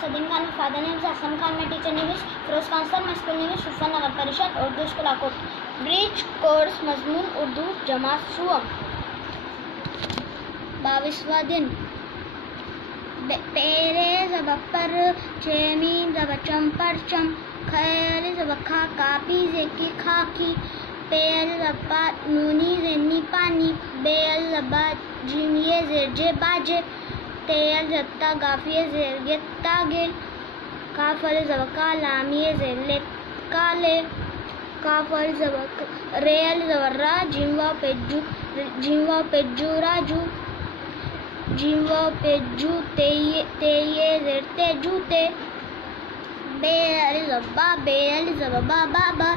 सदीम Khan, father name Hasan Khan, my teacher name is Firoz Khan sir, my school name is Sufan Nagar Parishad Urdu school Akot. Bridge course मजमून उर्दू जमात सुअम। 22वां दिन। पेरे ज़बर पर, चेमी ज़बर चम पर चम, खैर ज़बर खा, कापी ज़ेकी खाकी, पेल ज़बा नूनी ज़ेनी पानी, बेल ज़बा जीमिये ज़ेरजे बाजे, तेल ज़त्ता गाफिये ज़ेरगे तागे, काफल ज़बर का, लामिये ज़ेरले काले, काफल ज़बर रेल ज़बर रा, जिम्वा पेज्जू राजू, जिम्वा पेज्जू तेये ज़ेरते जूते, बेल ज़बा बेल ज़बा बाबा,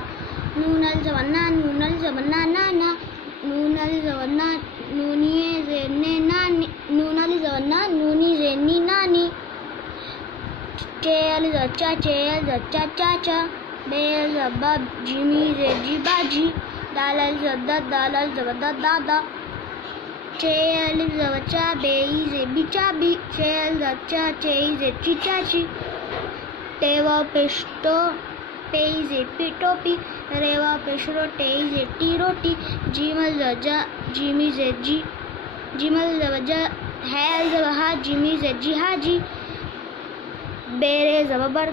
नूनल ज़बना नाना, नूनल ज़बना नूनिये ज़ेरने नानी, नूनल ज़बना नूनी ज़ेरनी नानी, चेल ज़च्चा चाचा, बेल ज़बा जिमी ज़ेरजी बाजी, दालल ज़बदा दादा, चेल ज़बचा बेई ज़ेबी चाबी, चेल ज़च्चा चेई ज़ेची चाची, तेवा पेश्तो पेई ज़ेपी टोपी, रेवा पेशरो टेई ज़ेटी रोटी, जीमल ज़जा जिमी ज़ेजी, जिमल ज़बजा हैल ज़बहा जिमी ज़ेजी हाजी, बेरे ज़बर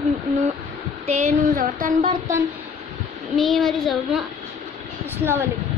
तेनू ज़बतन बर्तन, मीमरी ज़बमा। अस्सलाम वालेकुम।